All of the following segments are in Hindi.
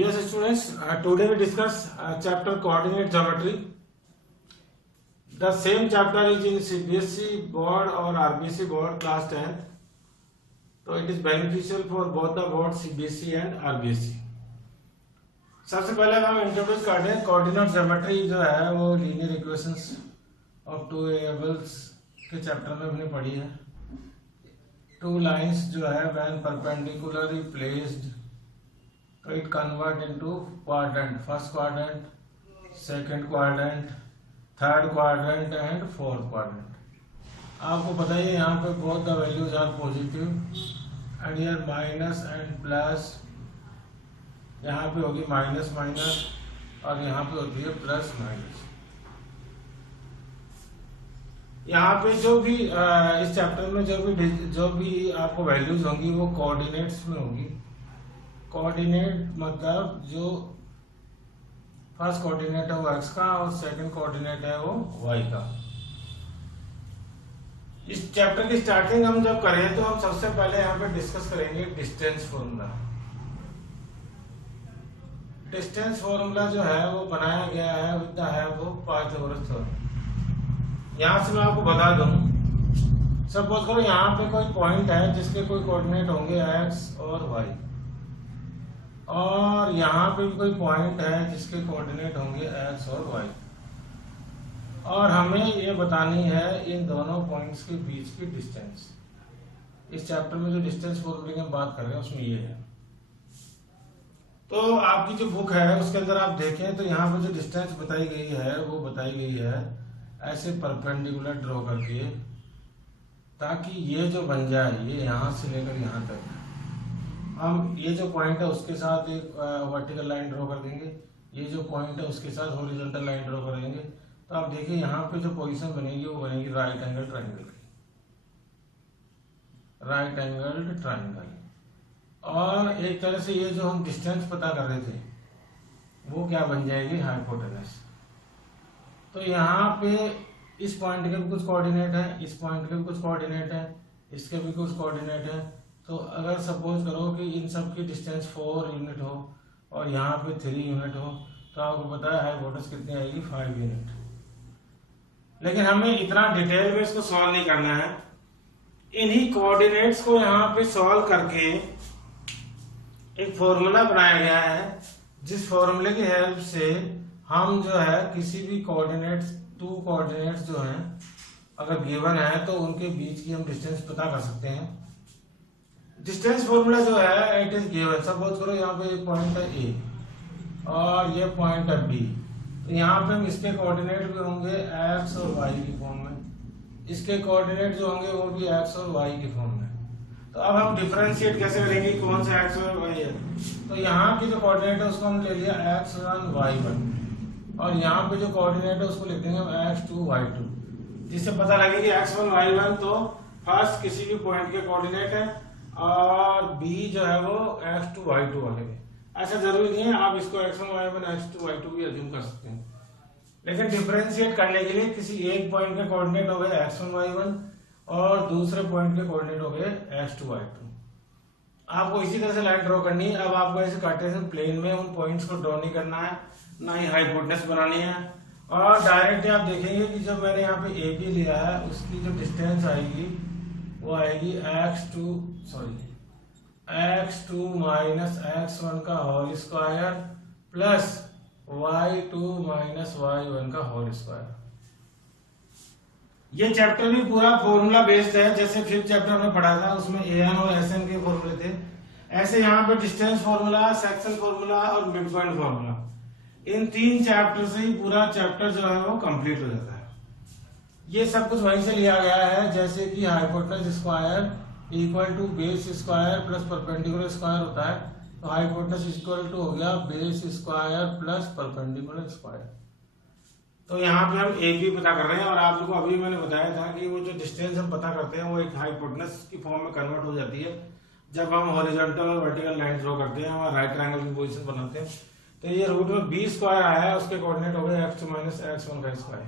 Yes, students, today we discuss chapter coordinate geometry. The same chapter is in CBSE board or RBC board class 10. So it is beneficial for both the board CBSE and RBSE. सबसे पहले हम इंट्रोड्यूस करते हैं कोऑर्डिनेट ज्योमेट्री जो है वो linear equations of two variables के चैप्टर में हमने पढ़ी है। टू लाइंस जो है व्हेन परपेंडिकुलरली प्लेस्ड तो it convert into quadrant, first quadrant, second quadrant, third quadrant and fourth quadrant. आपको पता है यहाँ पे both the values are positive and here minus and plus, यहाँ पे होगी माइनस माइनस और यहाँ पे होती है प्लस माइनस। यहाँ पे जो भी इस चैप्टर में जो भी आपको वैल्यूज होंगी वो कोऑर्डिनेट्स में होगी। कोऑर्डिनेट मतलब जो फर्स्ट कोऑर्डिनेट है वो x का और सेकंड कोऑर्डिनेट है वो y का। इस चैप्टर की स्टार्टिंग हम जब करें तो हम सबसे पहले यहाँ पे डिस्कस करेंगे डिस्टेंस फॉर्मूला। डिस्टेंस फॉर्मूला जो है वो बनाया गया है with the help of Pythagoras theorem. यहाँ से मैं आपको बता दूं, सपोज करो यहाँ पे कोई पॉइंट है जिसके कोई कोऑर्डिनेट होंगे x और y, और यहाँ पे भी कोई पॉइंट है जिसके कोऑर्डिनेट होंगे x और y, और हमें ये बतानी है इन दोनों पॉइंट्स के बीच की डिस्टेंस। इस चैप्टर में जो डिस्टेंस फॉर्मूले की हम बात कर रहे हैं उसमें ये है। तो आपकी जो बुक है उसके अंदर आप देखें तो यहाँ पे जो डिस्टेंस बताई गई है वो बताई गई है ऐसे परपेंडिकुलर ड्रॉ करके, ताकि ये जो बन जाए ये यहाँ से लेकर यहाँ तक हम ये जो पॉइंट है उसके साथ एक वर्टिकल लाइन ड्रॉ कर देंगे, ये जो पॉइंट है उसके साथ हॉरिजॉन्टल लाइन ड्रॉ कर देंगे। तो आप देखिए यहाँ पे जो पोजीशन बनेगी वो बनेगी राइट एंगल ट्रायंगल की, राइट एंगल ट्रायंगल। और एक तरह से ये जो हम डिस्टेंस पता कर रहे थे वो क्या बन जाएगी, हाइपोटेनस। तो यहाँ पे इस पॉइंट के भी कुछ कोऑर्डिनेट है, इस पॉइंट के भी कुछ कोऑर्डिनेट है, इसके भी कुछ कोऑर्डिनेट है। तो अगर सपोज करो कि इन सब की डिस्टेंस 4 यूनिट हो और यहाँ पे 3 यूनिट हो तो आपको पता है हाइपोटेनस कितनी आएगी, 5 यूनिट। लेकिन हमें इतना डिटेल में इसको सॉल्व नहीं करना है। इन्हीं कोऑर्डिनेट्स को यहाँ पे सॉल्व करके एक फॉर्मूला बनाया गया है, जिस फॉर्मूले की हेल्प से हम जो है किसी भी कोऑर्डिनेट्स, टू कोऑर्डिनेट्स जो हैं अगर गिवन है तो उनके बीच की हम डिस्टेंस पता कर सकते हैं। डिस्टेंस फॉर्मूला जो है इट इज गिवन। सपोज करो यहाँ पे एक पॉइंट है ए और ये पॉइंट है बी, तो यहाँ पे हम इसके कोऑर्डिनेट भी होंगे x और y की फॉर्म में, इसके कोऑर्डिनेट जो होंगे वो भी x और y की फॉर्म में। तो अब हम डिफरेंशिएट कैसे करेंगे, कौन सा x और y है। तो यहाँ की जो कोऑर्डिनेट है उसको हम ले लिया x1 y1 और यहाँ पे जो कोऑर्डिनेट है उसको लिख देंगे हम x2 y2, जिससे पता लगे कि x1 y1 तो फर्स्ट किसी भी पॉइंट के कोऑर्डिनेट है और b जो है वो x2 y2 वाले के। ऐसा जरूरी नहीं है, आप इसको x1 y1 x2 y2 भी अज्यूम कर सकते हैं। लेकिन डिफरेंशिएट करने के लिए किसी एक पॉइंट के कोऑर्डिनेट हो गए x1 y1 और दूसरे पॉइंट के कोऑर्डिनेट हो गए x2 y2। आपको इसी तरह से लाइन ड्रॉ करनी है। अब आपको ऐसे कार्टेशियन प्लेन में उन पॉइंट्स को ड्रॉ नहीं करना है, ना ही हाइपोटेनस बनानी है, और डायरेक्ट आप देखेंगे कि जब मैंने यहाँ पे ए बी लिया है उसकी जो डिस्टेंस आएगी वो आएगी x2 माइनस x1 का whole square plus y2 minus y1 का होल स्क्वायर। ये चैप्टर भी पूरा फॉर्मूला बेस्ड है। जैसे फिफ्थ चैप्टर में पढ़ा था उसमें an और sn के फॉर्मूले थे, ऐसे यहाँ पे डिस्टेंस फॉर्मूला, सेक्शन फॉर्मूला और मिड पॉइंट फॉर्मूला, इन 3 चैप्टर से ही पूरा चैप्टर जो है वो कंप्लीट हो जाता है। ये सब कुछ वहीं से लिया गया है, जैसे कि hypotenuse square equal to base square plus perpendicular square होता है, तो हाइपोटेनस इक्वल टू हो गया base square plus perpendicular square. तो यहाँ पे हम एक भी पता कर रहे हैं, और आप लोगों को अभी मैंने बताया था कि वो जो डिस्टेंस हम पता करते हैं वो एक हाइपोटेनस की फॉर्म में कन्वर्ट हो जाती है जब हम हॉरिजॉन्टल और वर्टिकल लाइन ड्रॉ करते हैं और राइट ट्रायंगल की पोजीशन बनाते हैं। तो ये रूट में बी स्क्वायर आया है, उसके कोऑर्डिनेट हो गए x2 माइनस x1 का स्क्वायर,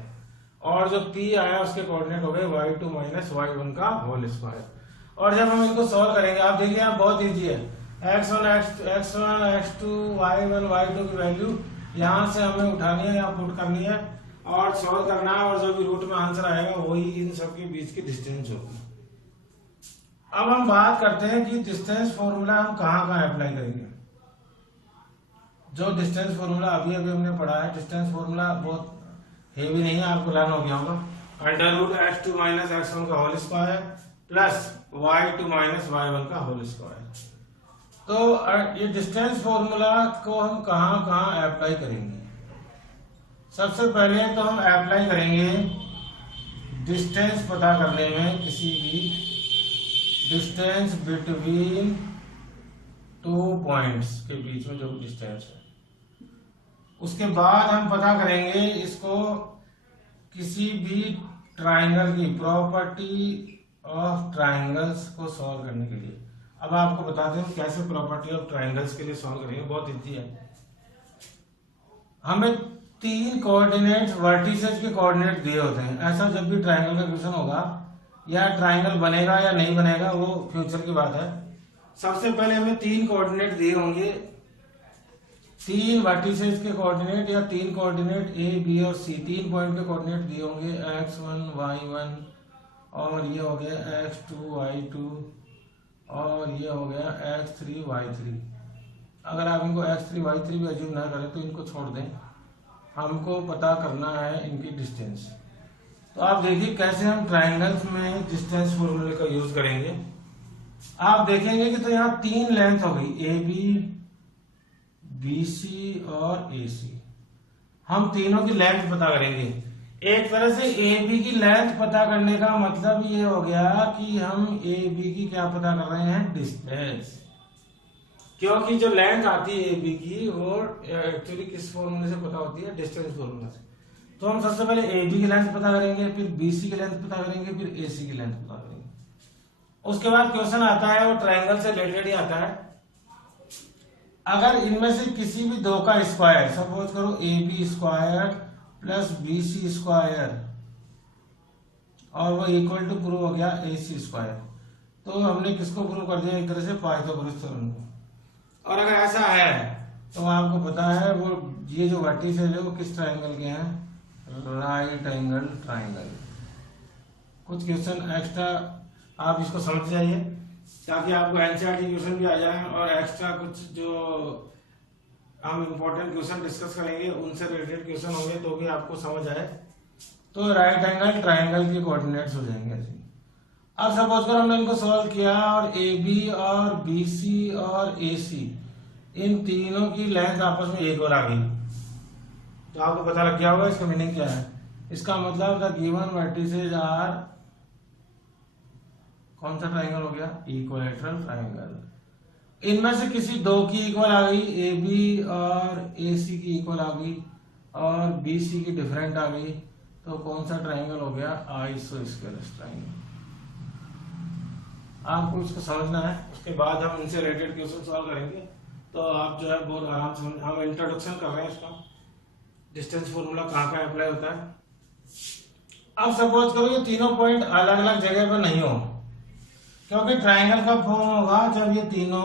और जो p आया उसके कोऑर्डिनेट हो गए y2 माइनस y1 का होल स्क्वायर। और जब हम इनको सॉल्व करेंगे आप देखिए यहाँ बहुत इजी है। x1 x2 y1 y2 की वैल्यू यहाँ से हमें उठानी है या पुट करनी है और सॉल्व करना है, और जो भी रूट में आंसर आएगा वही इन सब के बीच की डिस्टेंस होगी। अब हम बात करते हैं कि डिस्टेंस फॉर्मूला हम कहाँ कहाँ अप्लाई करेंगे। जो डिस्टेंस फॉर्मूला अभी अभी हमने पढ़ा है, डिस्टेंस फॉर्मूला बहुत हेवी नहीं है, आपको लर्न हो गया होगा। Under root x2 minus x1 का whole square plus y2 minus y1 का होल स्क्वायर। तो ये डिस्टेंस फॉर्मूला को हम कहाँ कहाँ अप्लाई करेंगे। सबसे पहले तो हम अप्लाई करेंगे डिस्टेंस पता करने में, किसी भी डिस्टेंस बिटवीन टू पॉइंट्स के बीच में जो डिस्टेंस है, उसके बाद हम पता करेंगे इसको किसी भी ट्राइंगल की प्रॉपर्टी ऑफ ट्राइंगल्स को सॉल्व करने के लिए। अब आपको बताते हैं कैसे प्रॉपर्टी ऑफ ट्राइंगल्स के लिए सॉल्व करेंगे, बहुत इजी है। हमें 3 कोऑर्डिनेट वर्टिसेस के कोऑर्डिनेट दिए होते हैं। ऐसा जब भी ट्राइंगल का क्वेश्चन होगा या ट्राइंगल बनेगा या नहीं बनेगा वो फ्यूचर की बात है। सबसे पहले हमें 3 कोऑर्डिनेट दिए होंगे, 3 वर्टिसेस के कोऑर्डिनेट या 3 कोऑर्डिनेट ए बी और सी, 3 पॉइंट के कोऑर्डिनेट दिए होंगे x1 y1 और ये हो गया x2 y2 और ये हो गया x3 y3। अगर आप इनको x3 y3 भी अज्यूम ना करें तो इनको छोड़ दें, हमको पता करना है इनकी डिस्टेंस। तो आप देखिए कैसे हम ट्राइंगल्स में डिस्टेंस फॉर्मूले का यूज करेंगे। आप देखेंगे कि तो यहाँ 3 लेंथ हो गई, ए बी बी सी और ए सी। हम तीनों की लेंथ पता करेंगे। एक तरह से ए बी की लेंथ पता करने का मतलब ये हो गया कि हम ए बी की क्या पता कर रहे हैं, डिस्टेंस। क्योंकि जो लेंथ आती है ए बी की वो एक्चुअली किस फॉर्मूले से पता होती है, डिस्टेंस फॉर्मूला से। तो हम सबसे पहले ए बी की लेंथ पता करेंगे, फिर बी सी की लेंथ पता करेंगे, फिर ए सी की लेंथ पता करेंगे। उसके बाद क्वेश्चन आता है वो ट्राइंगल से रिलेटेड ही आता है। अगर इनमें से किसी भी दो का स्क्वायर, सपोज करो A B square plus B C square और वो इक्वल टू प्रूव हो गया ए सी स्क्वायर, तो हमने किसको प्रूव कर दिया, एक तरह से पाइथागोरस थ्योरम को। और अगर ऐसा है तो आपको पता है वो ये जो वर्टिस है वो किस ट्राइंगल के हैं, राइट एंगल ट्राइंगल। कुछ क्वेश्चन एक्स्ट्रा आप इसको समझ जाइए ताकि आपको एनसीईआरटी क्वेश्चन भी आ जाए, और एक्स्ट्रा कुछ जो हम इम्पोर्टेंट क्वेश्चन डिस्कस करेंगे उनसे रिलेटेड क्वेश्चन होंगे तो भी आपको समझ आए। तो राइट एंगल ट्राइंगल के कोऑर्डिनेट्स हो जाएंगे ऐसे। अब सपोज कर हमने इनको सॉल्व किया और ए बी और बी सी और ए सी इन तीनों की लेंथ आपस में इक्वल आ गई, तो आपको पता लग गया होगा इसका मीनिंग क्या है। इसका मतलब द गिवन वर्टिसेस आर, कौन सा ट्राइंगल हो गया, इक्विलैटरल ट्राइंगल। इनमें से किसी दो की इक्वल आ गई, ए बी और ए सी की इक्वल आ गई और बी सी की डिफरेंट आ गई, तो कौन सा ट्राइंगल हो गया, आइसोस्केलेस ट्राइंगल। आपको इसको समझना है, उसके बाद हम इनसे रिलेटेड क्वेश्चन सॉल्व करेंगे। तो आप जो है बहुत आराम से, हम इंट्रोडक्शन कर रहे हैं इसका, डिस्टेंस फॉर्मूला कहाँ कहाँ अप्लाई होता है। अब सपोज करो ये तीनों पॉइंट अलग अलग जगह पर नहीं हो, क्योंकि ट्राइंगल का फॉर्म होगा जब ये तीनों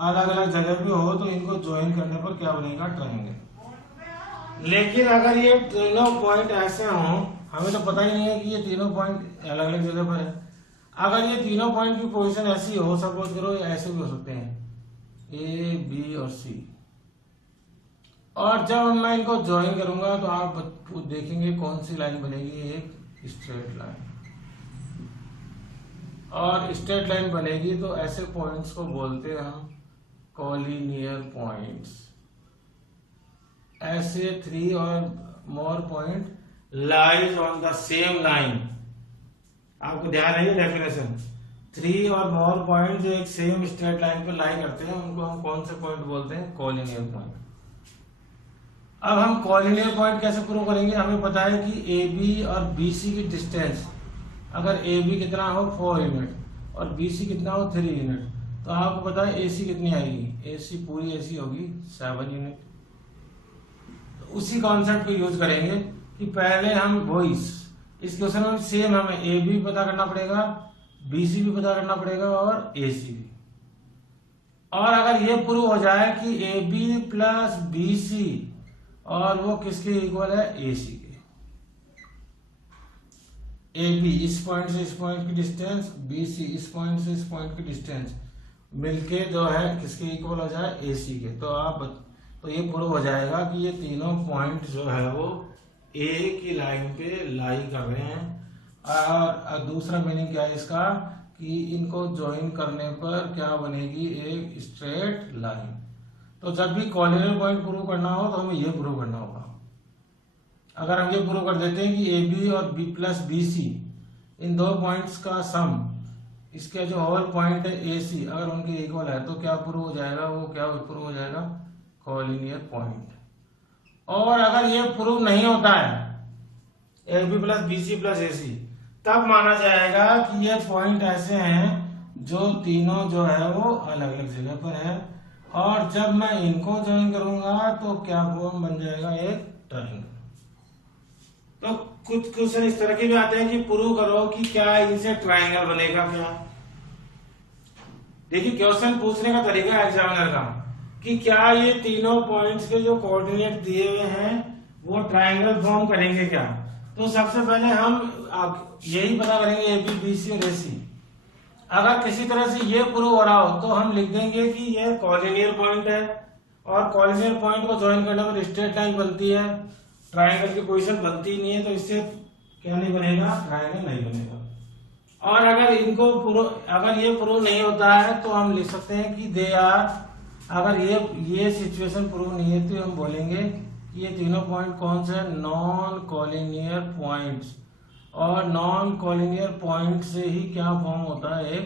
अलग अलग जगह पे हो तो इनको ज्वाइन करने पर क्या बनेगा, ट्राइंगल। लेकिन अगर ये तीनों पॉइंट ऐसे हों, हमें तो पता ही नहीं है कि ये तीनों पॉइंट अलग अलग जगह पर है। अगर ये तीनों पॉइंट की पोजीशन ऐसी हो, सपोज करो ऐसे भी हो सकते हैं ए बी और सी, और जब मैं इनको ज्वाइन करूंगा तो आप देखेंगे कौन सी लाइन बनेगी, एक स्ट्रेट लाइन। और स्ट्रेट लाइन बनेगी तो ऐसे पॉइंट्स को बोलते हैं हम कॉलिनियर पॉइंट्स। ऐसे 3 और more point lies on the same line. आपको ध्यान है डेफिनेशन, 3 और मोर पॉइंट जो एक सेम स्ट्रेट लाइन पर लाई करते हैं उनको हम कौन से पॉइंट बोलते हैं, कॉलिनियर पॉइंट। अब हम कॉलिनियर पॉइंट कैसे प्रूव करेंगे, हमें पता है कि ए बी और बी सी की डिस्टेंस, अगर ए बी कितना हो 4 यूनिट और बी सी कितना हो 3 यूनिट, तो आपको पता है ए सी कितनी आएगी, ए सी पूरी ए सी होगी 7 यूनिट। तो उसी कॉन्सेप्ट को यूज करेंगे कि पहले हम वही इस क्वेश्चन में सेम हमें ए बी पता करना पड़ेगा, बी सी भी पता करना पड़ेगा और ए सी भी। और अगर ये प्रूव हो जाए कि A B plus B C और वो किसके इक्वल है, ए सी के, ए बी इस पॉइंट से इस पॉइंट की डिस्टेंस, बी सी इस पॉइंट से इस पॉइंट की डिस्टेंस मिलके जो है किसके इक्वल हो जाए, ए सी के, तो ये प्रूव हो जाएगा कि ये तीनों पॉइंट जो है वो ए की लाइन पे लाई कर रहे हैं। और दूसरा मीनिंग क्या है इसका, कि इनको ज्वाइन करने पर क्या बनेगी, एक स्ट्रेट लाइन। तो जब भी कॉलिनियर पॉइंट प्रूव करना हो तो हमें ये प्रूव करना होगा। अगर हम ये प्रूव कर देते हैं कि ए बी और बी प्लस बी सी इन दो पॉइंट्स का सम, इसके जो होल पॉइंट है ए सी, अगर उनके इक्वल है तो क्या प्रूव हो जाएगा, वो क्या प्रूव हो जाएगा, कॉलिनियर पॉइंट। और अगर ये प्रूव नहीं होता है A B plus B C plus A C, तब माना जाएगा कि ये पॉइंट ऐसे हैं जो तीनों जो है वो अलग अलग जगह पर है, और जब मैं इनको ज्वाइन करूंगा तो क्या फॉर्म बन जाएगा, एक ट्रायंगल। तो कुछ क्वेश्चन इस तरह के भी आते हैं कि प्रूव करो कि क्या इनसे ट्रायंगल बनेगा क्या। देखिए क्वेश्चन पूछने का तरीका है एग्जामिनर का, कि क्या ये तीनों पॉइंट्स के जो कोऑर्डिनेट दिए हुए हैं वो ट्रायंगल फॉर्म करेंगे क्या। तो सबसे पहले हम यही पता करेंगे ए बी बी सी और ए सी। अगर किसी तरह से ये प्रूव हो रहा हो तो हम लिख देंगे कि ये कॉलिनियर पॉइंट है, और कॉलिनियर पॉइंट को ज्वाइन करने पर स्ट्रेट लाइन बनती है, ट्रायंगल की पोजीशन बनती नहीं है, तो इससे क्या नहीं बनेगा, ट्रायंगल नहीं बनेगा। और अगर अगर ये प्रूव नहीं होता है तो हम लिख सकते हैं कि दे आर, अगर ये सिचुएशन प्रूव नहीं है तो हम बोलेंगे कि ये तीनों पॉइंट कौन से हैं, नॉन कॉलिनियर पॉइंट्स। और नॉन कॉलिनियर पॉइंट से ही क्या फॉर्म होता है, एक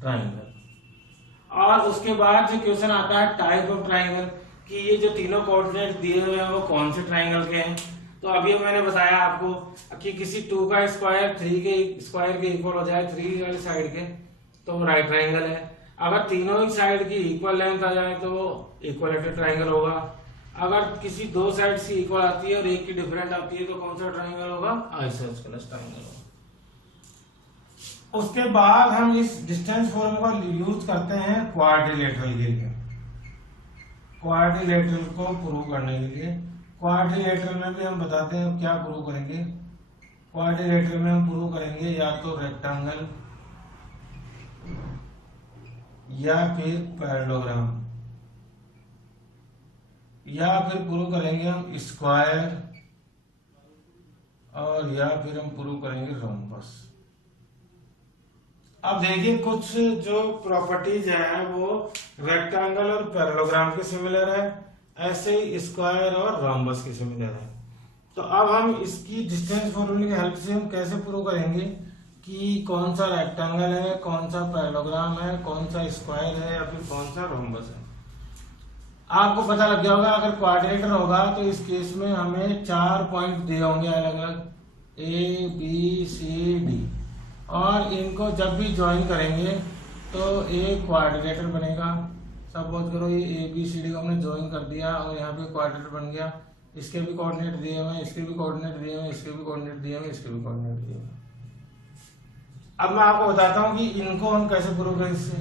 ट्रायंगल। और उसके बाद जो क्वेश्चन आता है टाइप ऑफ ट्रायंगल, कि ये जो तीनों कोऑर्डिनेट दिए हुए हैं वो कौन से ट्रायंगल के हैं। तो अभी मैंने बताया आपको कि किसी 2 का स्क्वायर 3 के स्क्वायर के इक्वल हो जाए 3 वाली साइड के, तो वो राइट ट्रायंगल है। अगर तीनों ही साइड की इक्वल लेंथ आ जाए तो वो इक्वलेटरल ट्रायंगल होगा। अगर किसी 2 साइड्स की इक्वल आती है और एक की डिफरेंट आती है तो कौन सा ट्रायंगल होगा, आइसोस्केलस ट्रायंगल होगा। उसके बाद हम इस डिस्टेंस फॉर्मूला का यूज करते हैं क्वाड्रिलेटरल के लिए, क्वाड्रिलेटरल को प्रूव करने के लिए। क्वाड्रिलेटरल में भी हम बताते हैं क्या प्रूव करेंगे। क्वाड्रिलेटरल में हम प्रूव करेंगे या तो रेक्टेंगल या फिर पैरेललोग्राम, या फिर प्रूव करेंगे हम स्क्वायर, और या फिर हम प्रूव करेंगे रोम्बस। अब देखिए कुछ जो प्रॉपर्टीज है वो रेक्टेंगल और पैरेललोग्राम के सिमिलर है, ऐसे ही स्क्वायर और रोम्बस के सिमिलर है। तो अब हम इसकी डिस्टेंस फॉर्मूले की हेल्प से हम कैसे प्रूव करेंगे कि कौन सा रेक्टेंगल है, कौन सा पैरेललोग्राम है, कौन सा स्क्वायर है या फिर कौन सा रोम्बस है। आपको पता लग गया होगा अगर क्वाड्रिलेटरल होगा तो इस केस में हमें 4 पॉइंट दिए होंगे अलग अलग, ए बी सी डी, और इनको जब भी ज्वाइन करेंगे तो एक क्वाड्रिलेटरल बनेगा। सपोज करो ये ए बी सी डी को हमने ज्वाइन कर दिया और यहाँ पे क्वाड्रिलेटरल बन गया, इसके भी कोऑर्डिनेट दिए हुए, इसके भी कोऑर्डिनेट दिए हुए, इसके भी कोऑर्डिनेट दिए हुए, इसके भी कोऑर्डिनेट दिए हुए। अब मैं आपको बताता हूँ कि इनको हम कैसे प्रूव करें इससे।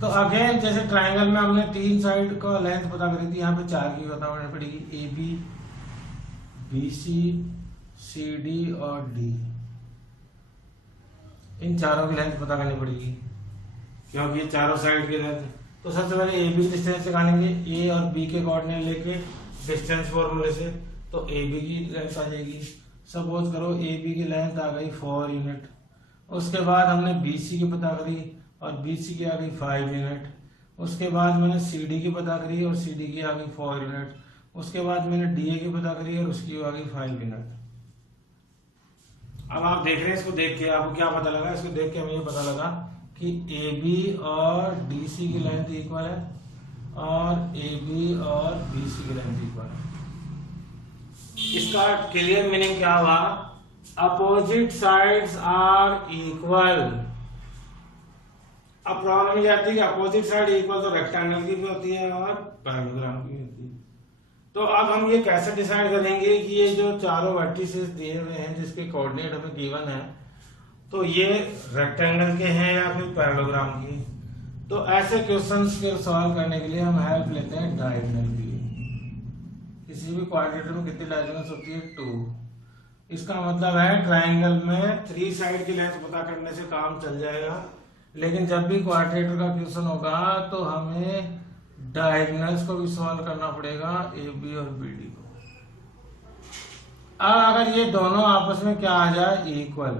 तो अगेन जैसे ट्रायंगल में हमने 3 साइड का लेंथ पता करी थी, यहाँ पे 4 की बतानी पड़ेगी, A B B C C D और डी, इन चारों की लेंथ पता करनी पड़ेगी क्योंकि ये चारों साइड की लेंथ। तो सबसे पहले ए बी डिस्टेंस निकालेंगे, ए और बी के कोऑर्डिनेट लेके डिस्टेंस फॉर्मूले से, तो ए बी की लेंथ आ जाएगी। सपोज करो ए बी की लेंथ आ गई 4 यूनिट। उसके बाद हमने बी सी की पता करी और बी सी की आ गई 5 यूनिट। उसके बाद मैंने सी डी की पता करी और सी डी की आ गई 4 यूनिट। उसके बाद मैंने डी ए की पता करी और उसकी आ गई 5 यूनिट। अब आप देख रहे हैं, इसको देख के आपको क्या पता लगा, इसको देख के हमें ये पता लगा कि ए बी और डी सी की लेंथ इक्वल है और ए बी और बी सी की लेंथ इक्वल है। इसका क्लियर मीनिंग क्या हुआ, अपोजिट साइड्स आर इक्वल। अब प्रॉब्लम ये आती है कि अपोजिट साइड इक्वल तो रेक्टेंगल की भी होती है और पैरेललोग्राम की भी होती है। तो अब हम ये कैसे डिसाइड करेंगे कि ये जो चारों वर्टिसेस दिए हुए हैं जिसके कोऑर्डिनेट हमें गिवन है, तो ये रेक्टेंगल के हैं या फिर पैरेललोग्राम की। तो ऐसे क्वेश्चंस के सॉल्व करने के लिए हम हेल्प लेते हैं डायगोनल की। किसी भी क्वाड्रेटर में कितनी डायगोनल्स होती है? 2। इसका मतलब है ट्राइंगल में 3 साइड की लेंथ पता करने से काम चल जाएगा, लेकिन जब भी क्वाड्रेटर का क्वेश्चन होगा तो हमें डायगोनल्स को भी सॉल्व करना पड़ेगा, ए बी और बी डी को। अब अगर ये दोनों आपस में क्या आ जाए? इक्वल,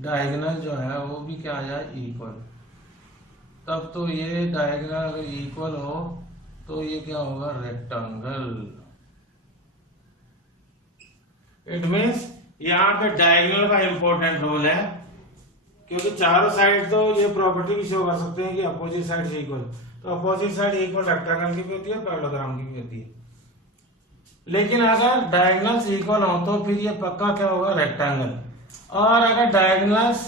डायगोनल जो है वो भी क्या आ जाए? इक्वल, तब तो ये डायगोनल अगर इक्वल हो तो ये क्या होगा? रेक्टेंगल। इट मीन्स यहाँ पे डायगोनल का इंपॉर्टेंट रोल है, क्योंकि चारों साइड तो ये प्रॉपर्टी भी शो कर सकते हैं कि अपोजिट साइड से इक्वल, तो अपोजिट साइड इक्वल रेक्टेंगल की भी होती है, पैरेललोग्राम की भी होती है। लेकिन अगर डायगोनल्स इक्वल हो तो फिर ये पक्का क्या होगा? रेक्टेंगल। और अगर डायगोनल्स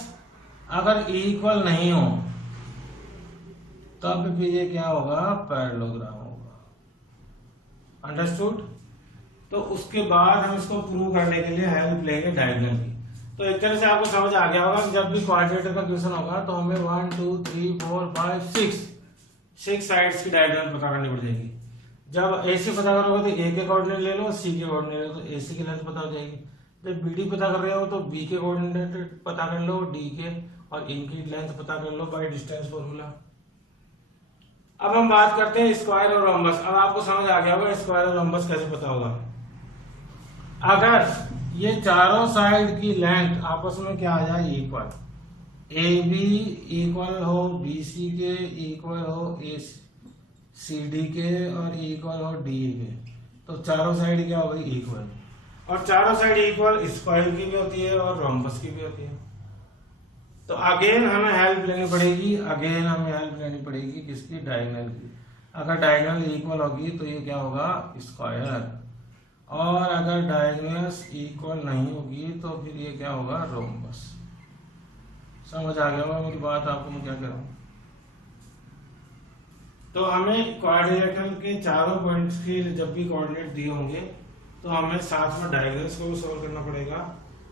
अगर इक्वल नहीं हो तब फिर ये क्या होगा? पैरेललोग्राम होगा। अंडरस्टूड? तो उसके बाद हम इसको प्रूव करने के लिए हेल्प लेंगे डायगोनल की। तो एक तरह से आपको समझ आ गया होगा कि जब भी क्वाड्रेटर का क्वेश्चन होगा तो हमें 1 2 3 4 5 6 साइड्स की डायगोनल पता करनी पड़ जाएगी। जब AC पता करोगे तो A के कोऑर्डिनेट ले लो, C के कोऑर्डिनेट ले लो, तो AC की लेंथ पता हो जाएगी। जब BD पता कर रहे हो तो B के कोऑर्डिनेट पता कर लो, D के, और इनकी लेंथ पता कर लो बाय डिस्टेंस फॉर्मूला। अब हम बात करते हैं स्क्वायर और रोम्बस। अब आपको समझ आ गया होगा स्क्वायर और रोम्बस कैसे पता होगा। अगर ये चारों साइड की लेंथ आपस में क्या आ जाए? इक्वल, AB इक्वल हो BC के, इक्वल हो CD के, और इक्वल हो DE के, तो चारों साइड क्या हो गई? इक्वल। और चारों साइड इक्वल स्क्वायर की भी होती है और रोम्बस की भी होती है। तो अगेन हमें हेल्प लेनी पड़ेगी, किसकी? डायगोनल की। अगर डायगोनल इक्वल होगी तो ये क्या होगा? स्क्वायर। और अगर डायगोनल्स इक्वल नहीं होगी तो फिर ये क्या होगा? रोम्बस। समझ आ गया होगा मेरी बात आपको मैं क्या कह रहा हूं? तो हमें क्वाड्रिलेटरल के चारों पॉइंट्स के जब भी कोऑर्डिनेट दिए होंगे तो हमें साथ में डायगोनल्स को भी सॉल्व करना पड़ेगा,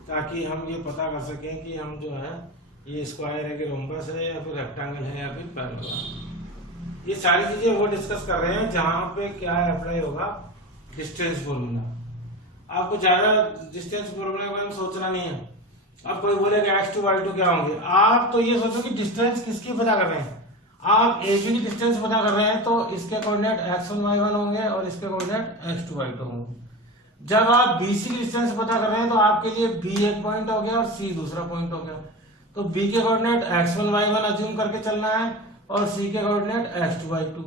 ताकि हम ये पता कर सकें कि हम जो है ये स्क्वायर है कि रोम्बस है या फिर रेक्टेंगल है या फिर पैरेललोग्राम। ये सारी चीजें वो डिस्कस कर रहे हैं जहां पे क्या अप्लाई होगा? Distance formula. आपको ज्यादा डिस्टेंस फॉर्मूला के बारे में सोचना नहीं है। अब कोई बोलेगा x2 y2 क्या होंगे, आप तो ये सोचो कि डिस्टेंस किसकी पता कर रहे हैं। आप AB की डिस्टेंस पता कर रहे हैं तो इसके कोऑर्डिनेट x1 y1 होंगे और इसके कोऑर्डिनेट x2 y2 होंगे। जब आप BC की डिस्टेंस पता कर रहे हैं तो आपके लिए B एक पॉइंट हो गया और C दूसरा पॉइंट हो गया, तो B के कोऑर्डिनेट x1 y1 अज्यूम करके चलना है और C के कोऑर्डिनेट x2 y2।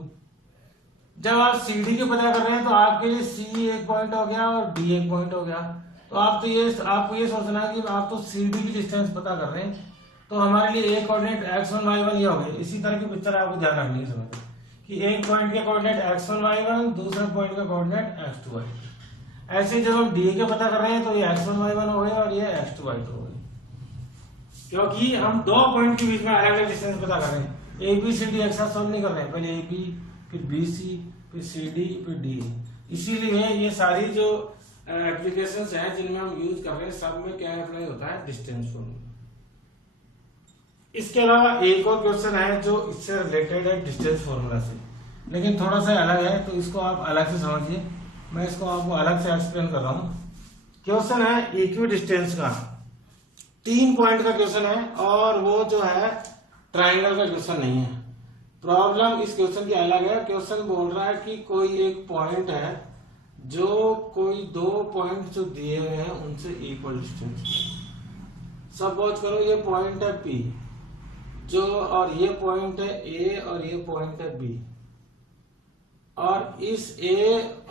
जब आप CD के पता कर रहे हैं तो आपके लिए C एक पॉइंट हो गया और D एक पॉइंट हो गया, तो आपको ये सोचना है कि आप तो CD की डिस्टेंस पता कर रहे हैं तो हमारे लिए एक कोऑर्डिनेट x1 y1 ये हो गए। इसी तरह की पिक्चर आपको ध्यान रखनी है समझ कि एक पॉइंट के कोऑर्डिनेट x1 y1, दूसरे पॉइंट का कोऑर्डिनेट x2 y2। ऐसे जब हम D के पता कर रहे हैं तो ये x1 y1 हो गए और ये x2 y2 हो गए, क्योंकि हम दो पॉइंट के बीच में अलग अलग डिस्टेंस पता कर रहे हैं। ABCD एक साथ सॉल्व नहीं कर रहे हैं, पहले AB फिर BC फिर CD फिर D। इसीलिए ये सारी जो एप्लीकेशंस हैं जिनमें हम यूज कर रहे हैं सब में क्या अप्लाई होता है? Distance formula. इसके अलावा एक और क्वेश्चन है जो इससे रिलेटेड है डिस्टेंस फॉर्मूला से, लेकिन थोड़ा सा अलग है, तो इसको आप अलग से समझिए। मैं इसको आपको अलग से एक्सप्लेन कर रहा हूं। क्वेश्चन है इक्वी डिस्टेंस का, 3 पॉइंट का क्वेश्चन है और वो जो है ट्राइंगल का क्वेश्चन नहीं है। प्रॉब्लम इस क्वेश्चन की अलग है। क्वेश्चन बोल रहा है कि कोई एक पॉइंट है जो कोई 2 पॉइंट जो दिए हुए हैं उनसे इक्वल डिस्टेंस। सपोज करो ये पॉइंट है P जो, और ये पॉइंट है A और ये पॉइंट है B, और इस A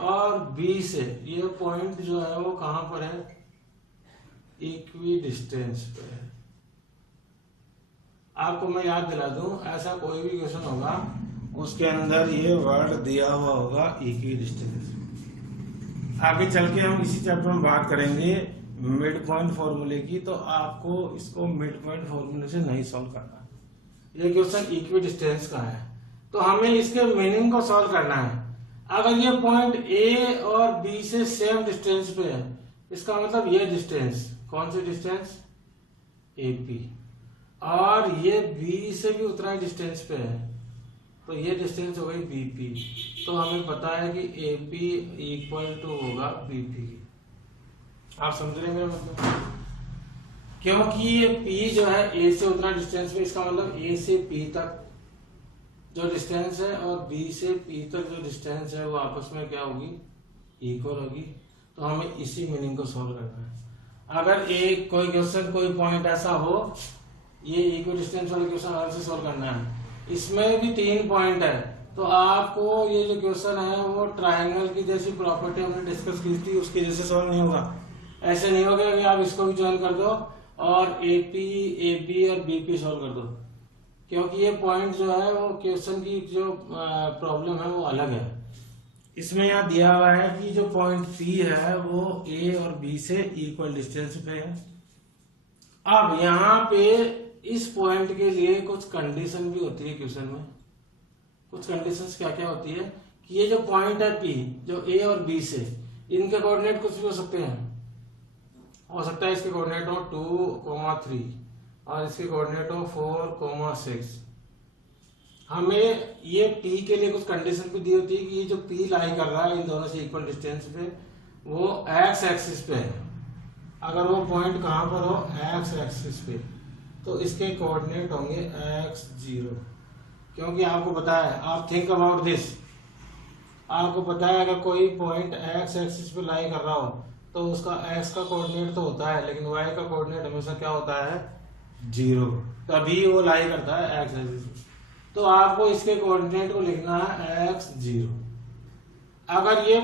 और B से ये पॉइंट जो है वो कहां पर है? इक्वी डिस्टेंस पे है। आपको मैं याद दिला दूं, ऐसा कोई भी क्वेश्चन होगा उसके अंदर ये वर्ड दिया हुआ होगा इक्वी डिस्टेंस। आगे चल के हम इसी चैप्टर में बात करेंगे मिड पॉइंट फॉर्मूले की, तो आपको इसको मिड पॉइंट फॉर्मूले से नहीं सॉल्व करना। ये क्वेश्चन इक्वी डिस्टेंस का है तो हमें इसके मीनिंग को सॉल्व करना है। अगर ये पॉइंट A और B से सेम डिस्टेंस पे है, इसका मतलब ये डिस्टेंस कौन सी डिस्टेंस? AP। और ये बी से भी उतना ही डिस्टेंस पे है, तो ये डिस्टेंस हो गई बीपी। तो हमें पता है कि एपी इक्वल टू होगा बीपी की। आप समझ रहे हैं मेरा मतलब? क्योंकि ये पी जो है ए से उतना डिस्टेंस पे, इसका मतलब ए से पी तक जो डिस्टेंस है और बी से पी तक जो डिस्टेंस है वो आपस में क्या होगी, इक्वल होगी। तो हमें इसी मीनिंग को सॉल्व करना है। अगर एक कोई क्वेश्चन कोई पॉइंट ऐसा हो, ये इक्वल डिस्टेंस वाला क्वेश्चन अलग से सॉल्व करना है, इसमें भी 3 पॉइंट है, तो आपको ये जो क्वेश्चन है वो ट्रायंगल की जैसी प्रॉपर्टी हमने डिस्कस की थी उसकी जैसे सॉल्व नहीं होगा। ऐसे नहीं होगा कि आप इसको भी ज्वाइन कर दो और एपी एबी और बीपी सॉल्व कर दो, क्योंकि ये पॉइंट जो है वो क्वेश्चन की जो प्रॉब्लम है वो अलग है। इसमें यहाँ दिया हुआ है कि जो पॉइंट पी है वो ए और बी से इक्वल डिस्टेंस पे है। अब यहाँ पे इस पॉइंट के लिए कुछ कंडीशन भी होती है क्वेश्चन में। कुछ कंडीशंस क्या क्या होती है कि ये जो पॉइंट है पी, जो ए और बी से, इनके कोऑर्डिनेट कुछ भी हो सकते हैं। हो सकता है इसके कोऑर्डिनेट हो 2,3 और इसके कोऑर्डिनेट हो 4,6। हमें ये पी के लिए कुछ कंडीशन भी दी होती है कि ये जो पी लाई कर रहा है इन दोनों से इक्वल डिस्टेंस पे, वो एक्स एक्सिस पे है। अगर वो पॉइंट कहां पर हो, एक्स एक्सिस पे, तो इसके कोऑर्डिनेट होंगे x0। क्योंकि आपको पता है, आप थिंक अबाउट दिस, आपको पता है अगर कोई पॉइंट एक्स एक्सिस पे लाई कर रहा हो तो उसका x का कोऑर्डिनेट तो होता है, लेकिन y का कोऑर्डिनेट हमेशा क्या होता है, 0। तभी वो लाई करता है एक्स एक्सिस। तो आपको इसके कोऑर्डिनेट को लिखना है x0। अगर ये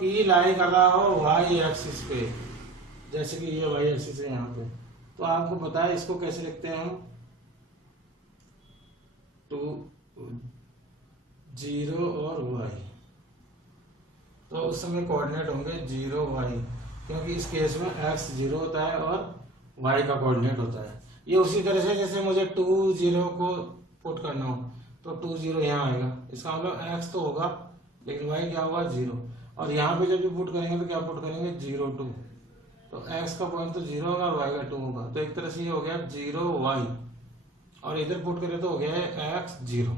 p लाई कर रहा हो y एक्सिस पे, जैसे कि ये y एक्सिस है यहाँ पे, तो आपको पता है इसको कैसे लिखते हैं हम, 2 0 और y। तो उस समय कोऑर्डिनेट होंगे 0 y, क्योंकि इस केस में x 0 होता है और y का कोऑर्डिनेट होता है। ये उसी तरह से जैसे मुझे 2 0 को पुट करना हो तो 2 0 यहाँ आएगा, इसका मतलब x तो होगा लेकिन y क्या होगा, 0। और यहाँ पे जब भी पुट करेंगे तो क्या पुट करेंगे, 0 2, तो x का पॉइंट तो 0 होगा और y का 2 होगा। तो एक तरह से ये हो गया 0 y, और इधर पुट करें तो हो गया है x 0।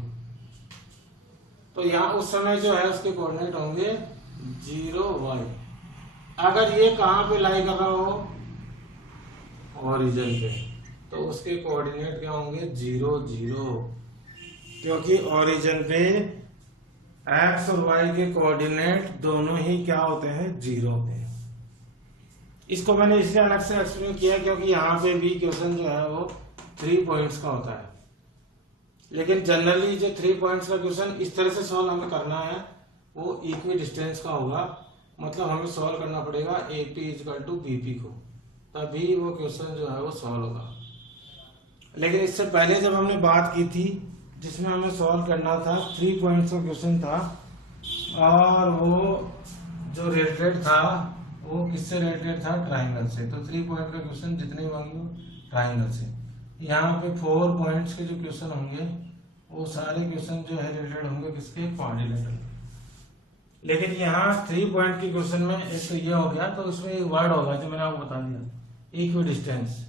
तो यहाँ उस समय जो है उसके कोऑर्डिनेट होंगे 0 y। अगर ये कहां पे लाई कर रहा हो, ओरिजिन पे, तो उसके कोऑर्डिनेट क्या होंगे, 0 0, क्योंकि ओरिजिन पे x और y के कोऑर्डिनेट दोनों ही क्या होते हैं, 0 होते हैं। इसको मैंने इसलिए अलग से एक्सप्लेन किया क्योंकि यहाँ पे भी क्वेश्चन जो है वो 3 पॉइंट्स का होता है, लेकिन जनरली जो 3 पॉइंट्स का क्वेश्चन इस तरह से सॉल्व हमें करना है वो इक्वी डिस्टेंस का होगा। मतलब हमें सॉल्व करना पड़ेगा AP इक्वल टू BP को, तभी वो क्वेश्चन जो है वो सॉल्व होगा। लेकिन इससे पहले जब हमने बात की थी जिसमें हमें सॉल्व करना था 3 पॉइंट्स का क्वेश्चन था, और वो जो रिलेटेड था वो किससे रिलेटेड था, ट्राइंगल से। तो 3 पॉइंट का क्वेश्चन जितने होंगे ट्राइंगल से। यहाँ पे 4 पॉइंट्स के जो क्वेश्चन होंगे वो सारे क्वेश्चन जो है रिलेटेड होंगे किसके, क्वाड्रिलेटरल। लेकिन यहाँ 3 पॉइंट के क्वेश्चन में एक तो ये हो गया, तो उसमें एक वर्ड होगा जो मैंने आपको बता दिया, इक्वी डिस्टेंस।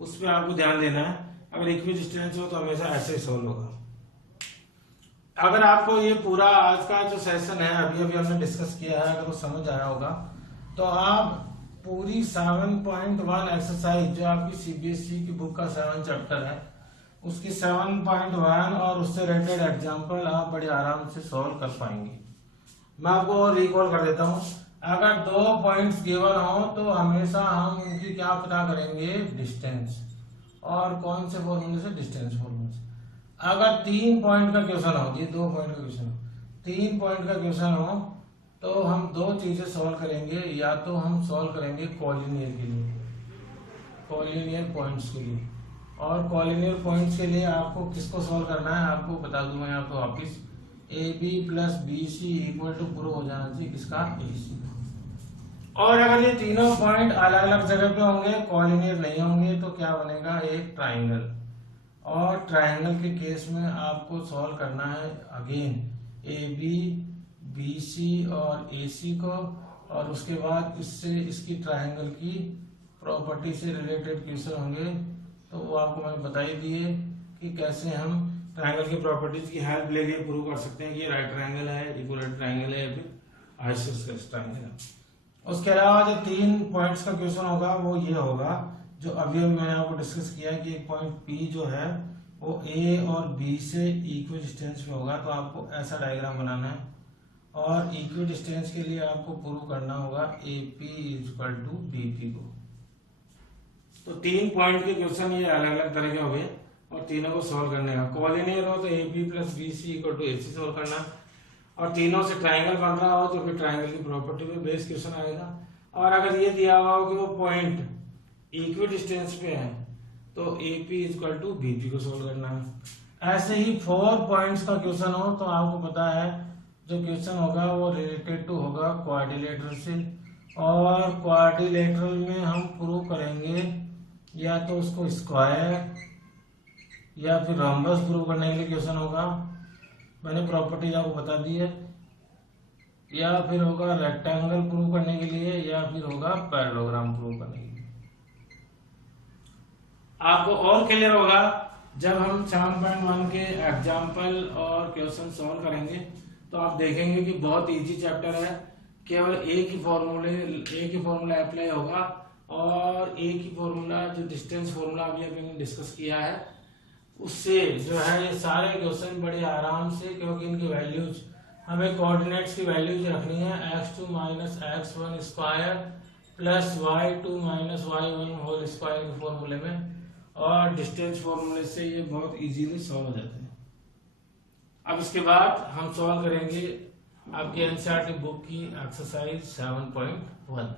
उस पर आपको ध्यान देना है। अगर इक्वी डिस्टेंस हो तो हमेशा ऐसे सॉल्व होगा। अगर आपको ये पूरा आज का जो सेशन है अभी अभी हमने डिस्कस किया है, अगर वो समझ आया होगा तो आप पूरी 7.1 एक्सरसाइज जो आपकी CBSE की बुक का 7 चैप्टर है उसकी 7.1 और उससे रिलेटेड एग्जाम्पल आप बड़े आराम से सॉल्व कर पाएंगे। मैं आपको और रिकॉल कर देता हूं, अगर 2 पॉइंट्स गिवन हो तो हमेशा हम उनकी क्या पता करेंगे, डिस्टेंस, और कौन से फॉर्मूले से, डिस्टेंस फॉर्मूले से। अगर 3 पॉइंट का क्वेश्चन हो, ये 2 पॉइंट का क्वेश्चन हो, 3 पॉइंट का क्वेश्चन हो तो हम 2 चीजें सॉल्व करेंगे। या तो हम सॉल्व करेंगे कॉलिनियर के लिए, कॉलिनियर पॉइंट्स के लिए, और कॉलिनियर पॉइंट्स के लिए आपको किसको सॉल्व करना है आपको बता दूंगा यहाँ पे वापिस, AB plus BC equal to prove हो जाना चाहिए किसका, AC। और अगर ये तीनों पॉइंट अलग अलग जगह पे होंगे, कॉलिनियर नहीं होंगे, तो क्या बनेगा, एक ट्राइंगल। और ट्राइंगल के केस में आपको सॉल्व करना है अगेन AB BC और AC को, और उसके बाद इससे इसकी ट्राइंगल की प्रॉपर्टी से रिलेटेड क्वेश्चन होंगे तो वो आपको मैंने बता ही दिए कि कैसे हम ट्रायंगल की प्रॉपर्टीज की हेल्प लेके प्रूव कर सकते हैं कि ये राइट ट्रायंगल है, इक्विलेटरल ट्रायंगल है या फिर आइसोस्केलेस ट्रायंगल है। उसके अलावा जो 3 पॉइंट्स का क्वेश्चन होगा वो ये होगा, जो अभी मैंने आपको डिस्कस किया कि एक पॉइंट P जो है वो A और B से इक्वल डिस्टेंस में होगा, तो आपको ऐसा डायग्राम बनाना है और इक्वल डिस्टेंस के लिए आपको प्रूव करना होगा AP इक्वल टू BP को। तो 3 पॉइंट के क्वेश्चन ये अलग अलग तरह के हो गए और तीनों को सॉल्व करने का। कोऑर्डिनेट हो तो AP plus BC equal to AC solve करना, और तीनों से ट्राइंगल बन रहा हो तो फिर ट्राइंगल की प्रॉपर्टी पे बेस क्वेश्चन आएगा। और अगर ये दिया हुआ हो कि वो पॉइंट इक्वल डिस्टेंस पे है तो AP इक्वल टू BP को सॉल्व करना है। ऐसे ही 4 पॉइंट्स का क्वेश्चन हो तो आपको पता है जो क्वेश्चन होगा वो रिलेटेड टू होगा क्वाड्रिलेटरल से, और क्वाड्रिलेटरल में हम प्रूव करेंगे या तो उसको स्क्वायर या फिर रोम्बस प्रूव करने के लिए क्वेश्चन होगा, मैंने प्रॉपर्टीज आपको बता दी है, या फिर होगा रेक्टेंगल प्रूव करने के लिए, या फिर होगा पैरेललोग्राम प्रूव करने के लिए। आपको और क्लियर होगा जब हम 4.1 के एग्जाम्पल और क्वेश्चन सॉल्व करेंगे, तो आप देखेंगे कि बहुत इजी चैप्टर है, केवल एक ही फॉर्मूला अप्लाई होगा और एक ही फॉर्मूला जो डिस्टेंस फॉर्मूला अभी हमने डिस्कस किया है उससे जो है ये सारे क्वेश्चन बड़े आराम से, क्योंकि इनकी वैल्यूज हमें कोऑर्डिनेट्स की वैल्यूज रखनी है x2 minus x1 square plus y2 minus y1 whole square के फॉर्मूले में, और डिस्टेंस फॉर्मूले से ये बहुत इजीली सॉल्व हो जाते हैं। अब इसके बाद हम सॉल्व करेंगे आपके एनसीईआरटी बुक की एक्सरसाइज 7.1।